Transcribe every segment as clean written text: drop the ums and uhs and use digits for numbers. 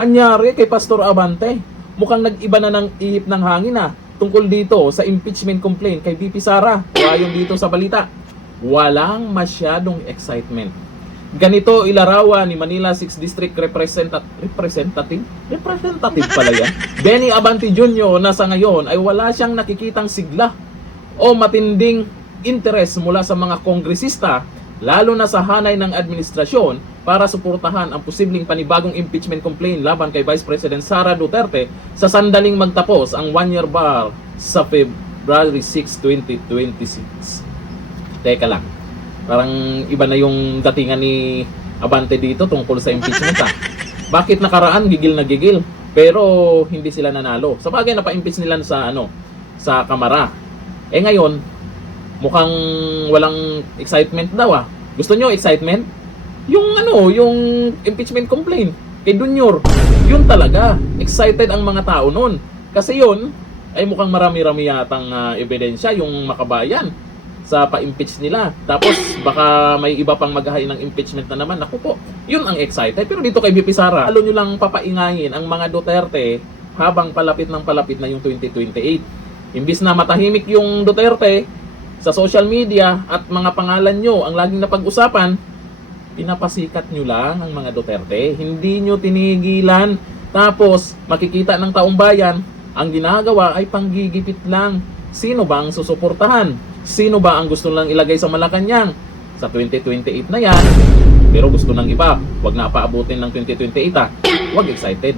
Anyari kay Pastor Abante, mukhang nag-iba na ng ihip ng hangin tungkol dito sa impeachment complaint kay VP Sara. O ayon dito sa balita, walang masyadong excitement. Ganito ilarawan ni Manila 6th District Representative pala yan, Benny Abante Jr. na sa ngayon ay wala siyang nakikitang sigla o matinding interes mula sa mga kongresista, lalo na sa hanay ng administrasyon para suportahan ang posibleng panibagong impeachment complaint laban kay Vice President Sara Duterte sa sandaling magtapos ang 1-year bar sa February 6, 2026. Teka lang, parang iba na yung datingan ni Abante dito tungkol sa impeachment Bakit nakaraan gigil na gigil pero hindi sila nanalo? Sa bagay napa-impeach nila sa Kamara. Ngayon mukhang walang excitement daw Gusto nyo excitement? Yung impeachment complaint kay Junior. Yun talaga. Excited ang mga tao noon. Kasi yun ay mukhang marami-rami yatang ebidensya yung makabayan sa pa-impeach nila. Tapos baka may iba pang maghahain ng impeachment na naman. Naku po, yun ang excited. Pero dito kay VP Sara, lalo nyo lang papaingayin ang mga Duterte habang palapit na yung 2028. Imbis na matahimik yung Duterte sa social media at mga pangalan nyo ang laging napag-usapan, pinapasikat nyo lang ang mga Duterte. Hindi nyo tinigilan. Tapos makikita ng taong bayan, ang ginagawa ay panggigipit lang. Sino ba ang susuportahan? Sino ba ang gusto lang ilagay sa Malacanang? Sa 2028 na yan. Pero gusto ng iba, wag na paabutin ng 2028 Wag excited.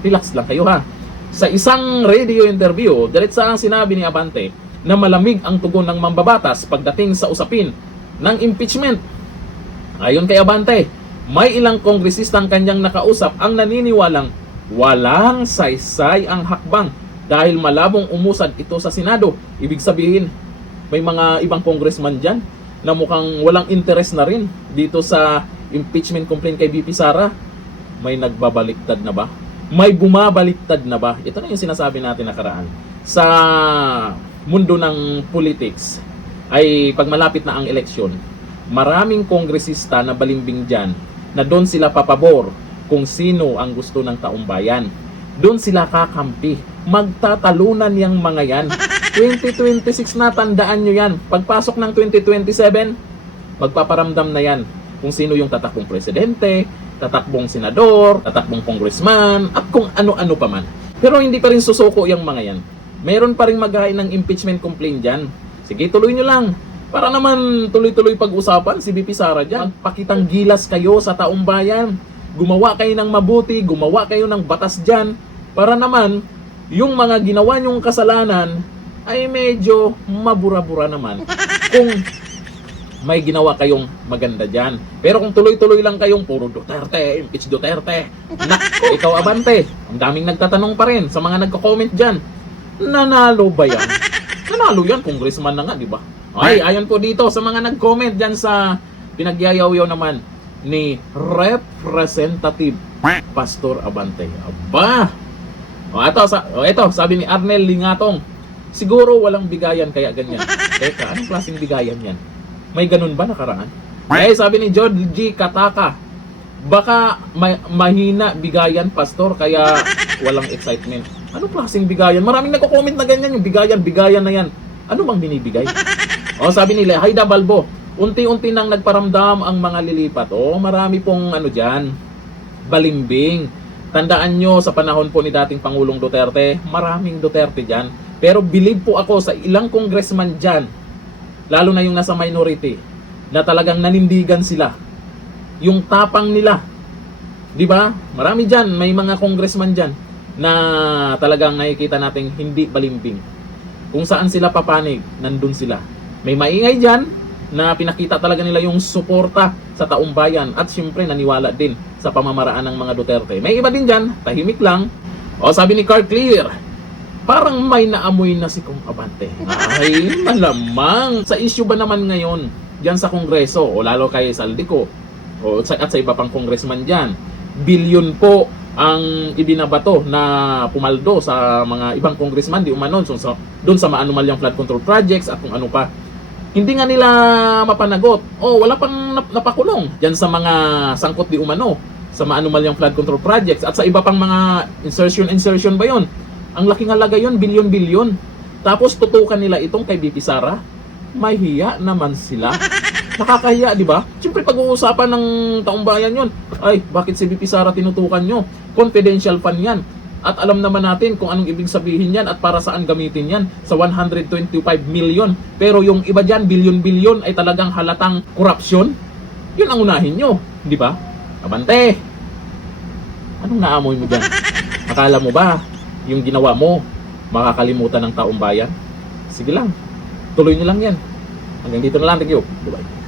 Relax lang kayo Sa isang radio interview, diretsahang sinabi ni Abante na malamig ang tugon ng mambabatas pagdating sa usapin ng impeachment. Ayon kay Abante, may ilang kongresistang kanyang nakausap ang naniniwalang walang saysay ang hakbang dahil malabong umusad ito sa Senado. Ibig sabihin, may mga ibang congressman dyan na mukhang walang interest na rin dito sa impeachment complaint kay VP Sara. May nagbabaliktad na ba? May bumabaliktad na ba? Ito na yung sinasabi natin nakaraan. Sa mundo ng politics ay pag malapit na ang eleksyon, maraming kongresista na balimbing dyan na doon sila papabor kung sino ang gusto ng taong bayan. Doon sila kakampi. Magtatalunan yang mga yan. 2026 na, tandaan nyo yan. Pagpasok ng 2027, magpaparamdam na yan kung sino yung tatakbong presidente, tatakbong senador, tatakbong congressman, at kung ano-ano pa man. Pero hindi pa rin susuko yung mga yan. Meron pa rin maghahain ng impeachment complaint dyan. Sige, tuloy nyo lang. Para naman tuloy-tuloy pag-usapan si VP Sara dyan. Magpakitang gilas kayo sa taong bayan. Gumawa kayo ng mabuti, gumawa kayo ng batas dyan. Para naman, yung mga ginawa nyong kasalanan ay medyo mabura-bura naman. Kung may ginawa kayong maganda dyan. Pero kung tuloy-tuloy lang kayong puro Duterte, impeach Duterte. Nako, ikaw Abante, ang daming nagtatanong pa rin sa mga nagko-comment dyan. Nanalo ba yan? Nanalo yan, congressman na nga, di ba? Ay, ayon po dito sa mga nag-comment dyan sa pinagyayaw-yaw naman ni Representative Pastor Abante. Aba! Ito, sabi ni Arnel Lingatong, siguro walang bigayan kaya ganyan. Teka, anong klaseng bigayan yan? May ganun ba nakaraan? Sabi ni George G. Kataka, baka mahina bigayan, Pastor, kaya walang excitement. Ano klaseng bigayan? Maraming nagko-comment na ganyan, yung bigayan na yan. Ano bang binibigay? Sabi nila, Haida Balbo, unti-unti nang nagparamdam ang mga lilipat. Marami pong dyan, balimbing. Tandaan nyo, sa panahon po ni dating Pangulong Duterte, maraming Duterte dyan. Pero believe po ako sa ilang congressman dyan, lalo na yung nasa minority, na talagang nanindigan sila. Yung tapang nila. Di ba? Marami dyan, may mga congressman dyan na talagang nakikita natin hindi balimbing. Kung saan sila papanig, nandun sila. May maingay dyan na pinakita talaga nila yung suporta sa taong bayan at syempre naniwala din sa pamamaraan ng mga Duterte. May iba din dyan, tahimik lang. Sabi ni Carl Clear, parang may naamoy na si Kong Abante. Ay, malamang. Sa issue ba naman ngayon dyan sa Kongreso o lalo kay Saldico at sa iba pang congressman dyan, bilyon po ang ibinabato na pumaldo sa mga ibang congressman di umano doon sa maanumalyang flood control projects at kung ano pa. Hindi nga nila mapanagot. Wala pang napakulong dyan sa mga sangkot di umano sa maanumalyang flood control projects at sa iba pang mga insertion ba yon. Ang laking halaga yon, bilyon-bilyon. Tapos tutukan nila itong kay BP Sara. May hiya naman sila. Nakakahiya, di ba? Siyempre pag-uusapan ng taong bayan yon. Ay, bakit si BP Sara tinutukan nyo? Confidential fund yan. At alam naman natin kung anong ibig sabihin yan at para saan gamitin yan sa 125 million. Pero yung iba dyan, bilyon-bilyon ay talagang halatang korupsyon. Yun ang unahin nyo, di ba? Abante! Anong naamoy mo dyan? Akala mo ba yung ginawa mo makakalimutan ng taong bayan? Sige lang, tuloy nyo lang yan. Hanggang dito na lang. Thank you. Bye-bye.